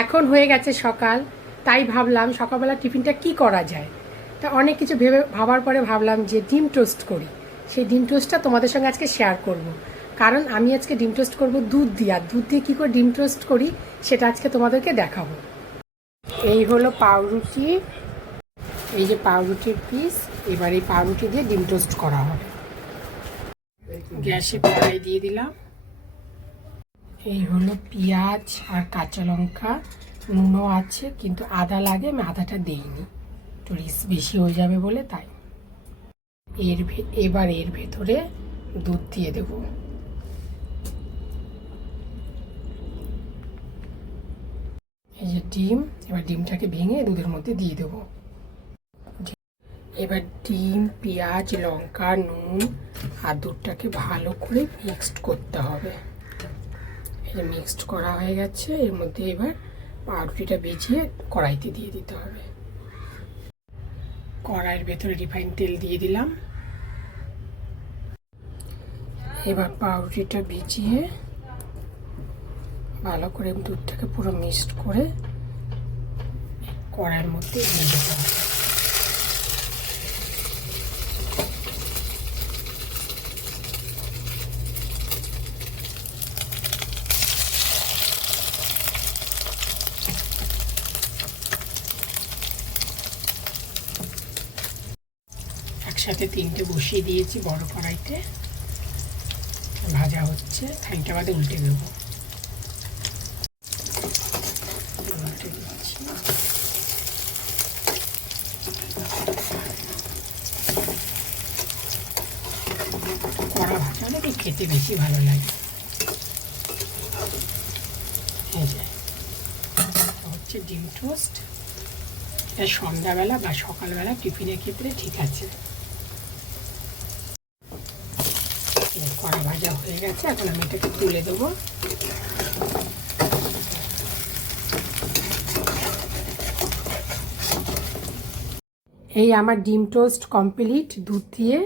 এখন হয়ে গেছে সকাল, তাই ভাবলাম সকালবেলা টিফিনটা কি করা যায়। তা অনেক কিছু ভাবার পরে ভাবলাম যে ডিম টোস্ট করি। সেই ডিম টোস্টটা তোমাদের সঙ্গে আজকে শেয়ার করব, কারণ আমি আজকে ডিম টোস্ট করব দুধ দিয়ে। আর দুধ দিয়ে কী করে ডিম টোস্ট করি সেটা আজকে তোমাদেরকে দেখাবো। এই হলো পাউরুটি, এই যে পাউরুটির পিস। এবার এই পাউরুটি দিয়ে ডিম টোস্ট করা হবে। গ্যাসে কড়াই দিয়ে দিলাম। এই হলো পেঁয়াজ আর কাঁচা লঙ্কা, নুনও আছে কিন্তু আদা লাগে, আমি আদাটা দিইনি, একটু রিস বেশি হয়ে যাবে বলে তাই। এবার এর ভেতরে দুধ দিয়ে দেব। এই যে ডিম, এবার ডিমটাকে ভেঙে দুধের মধ্যে দিয়ে দেবো। এবার ডিম, পেঁয়াজ, লঙ্কা, নুন আর দুধটাকে ভালো করে মিক্সড করতে হবে। এই যে মিক্সড করা হয়ে গেছে, এর মধ্যে এবার পাউরুটিটা ভিজিয়ে কড়াইতে দিয়ে দিতে হবে। কড়াইয়ের ভেতরে রিফাইন তেল দিয়ে দিলাম। এবার পাউরুটিটা ভিজিয়ে ভালো করে দুধটাকে পুরো মিক্সড করে কড়াইয়ের মধ্যে দিয়ে দিতে হবে। একসাথে তিনটে বসিয়ে দিয়েছি বড় কড়াইতে, ভাজা হচ্ছে। খানিকটা বাদে উল্টে দেবো। উল্টে দিচ্ছি। কড়া ভাজা হলে খেতে বেশি ভালো লাগে। এই যে হচ্ছে ডিম টোস্ট। এটা সন্ধ্যাবেলা বা সকালবেলা টিফিনের ক্ষেত্রে ঠিক আছে। কড়া ভাজা হয়ে গেছে, এখন আমি এটাকে তুলে দেবো। এই আমার ডিম টোস্ট কমপ্লিট দুধ দিয়ে।